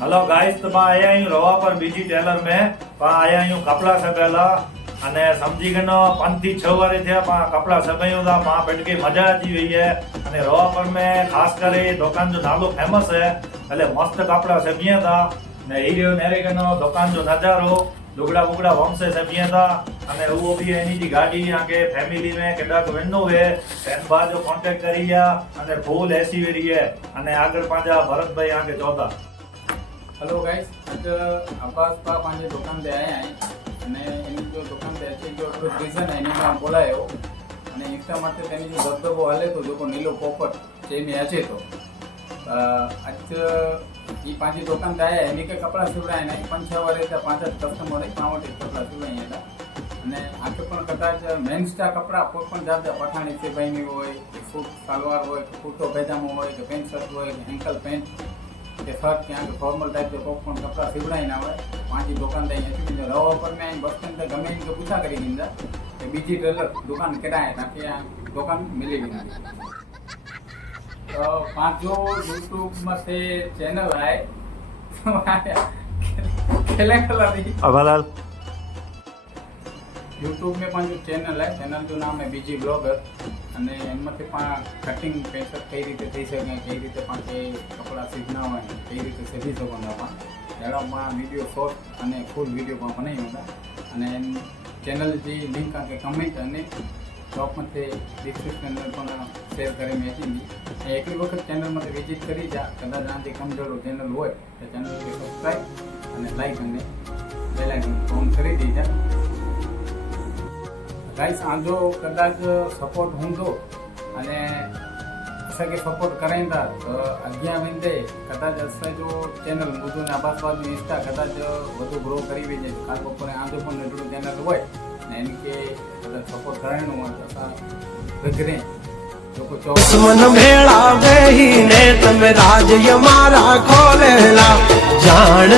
Hello guys, तो आया हूँ रवा पर बीजी टेलर में आया हूँ कपड़ा सगेला अने समझी गए 5 થી 6 वारे थे कपड़ा सगायूं था बैठ के मजा आती हुई है। अने रवा पर में खास कर दुकान जो नालो फेमस है એટલે मस्त कपड़ा सबिया था ने हीरो नेरे कनो दुकान जो नजारो लुगड़ा बुगड़ा वमसे सबिया था अने वो भी एनी जी गाड़ी आगे फैमिली में केडा को वेनो है एन बाद जो कांटेक्ट करिया अने फूल एसी वेरी है अने आगर पाजा भरत भाई आगे 14। हेलो गाइस, आज अब्बास पा पांजे दुकान पे आया है અને એની જો દુકાન पे છે જો રીઝન એની માં બોલાયો અને ઇન્સ્ટા માટે તેની જો દબદબો હાલે તો જો નીલો પોપટ જે મે આજે તો आज ई पांजी दुकान पे आया एनी के कपड़ा सिवડાય ને 5-6 વર્ષ થી 5 કસ્ટમર એ પાવટી કપડા સિવડાય હતા અને આકે પણ કદાચ મેન સ્ટાર કપડા કોઈ પણ જાત પઠાણી છે ભાઈની હોય કે સૂટ સલવાર હોય કે કુર્તો પજામો હોય કે પેન્ટ શર્ટ હોય કે એન્કલ પેન્ટ के शर्ट क्या फॉर्मल टाइप के पॉपकॉर्न कपड़ा सिवड़ाई ना हुए पांच दुकान दाई है रवा पर में बस स्टैंड पे गमे इनके पूछा करी गिंदा कि बीजी टेलर दुकान केड़ा है ताकि दुकान मिली गिंदा तो पांच जो YouTube में से चैनल है खेले कला दी अबालाल YouTube में पांच जो चैनल है चैनल जो नाम है बीजी ब्लॉगर અને એમાંથી કટિંગ પેન્ટ કઈ રીતે થઈ શકે કઈ રીતે પાંચે કપડા સીધના હોય કઈ રીતે સીધી શકવાના એડામાં વિડીયો શોર્ટ અને ફૂલ વિડીયો પણ બનાવી હતા અને ચેનલ જે લિંક આગે કમેન્ટ અને ટોપમાંથી ડિસ્ક્રિપ્શનમાં પણ શેર કરી મેં હતી એકલી વખત ચેનલમાંથી વિઝિટ કરી જા કદાચ આથી કમજોર ચેનલ હોય તો ચેનલને સબસ્ક્રાઈબ અને લાઈક અને બેલ આઇકન ઓન કરી દીધા। गाइस आजो कदाच सपोर्ट होंदो अने असांखे सपोर्ट कराईंदा तो अॻियां वेंदे कदाच असां जो चैनल मुझो ने आबादबाद में इंस्टा कदाच वधु ग्रो करी वेंदे काल बपोरे आजो पण नंढड़ो चैनल होय ने इनके कदाच सपोर्ट करायणो होय तो असां विघरे लोको दुश्मन भेड़ा वेही ने तमे राज यमारा खोलेला जान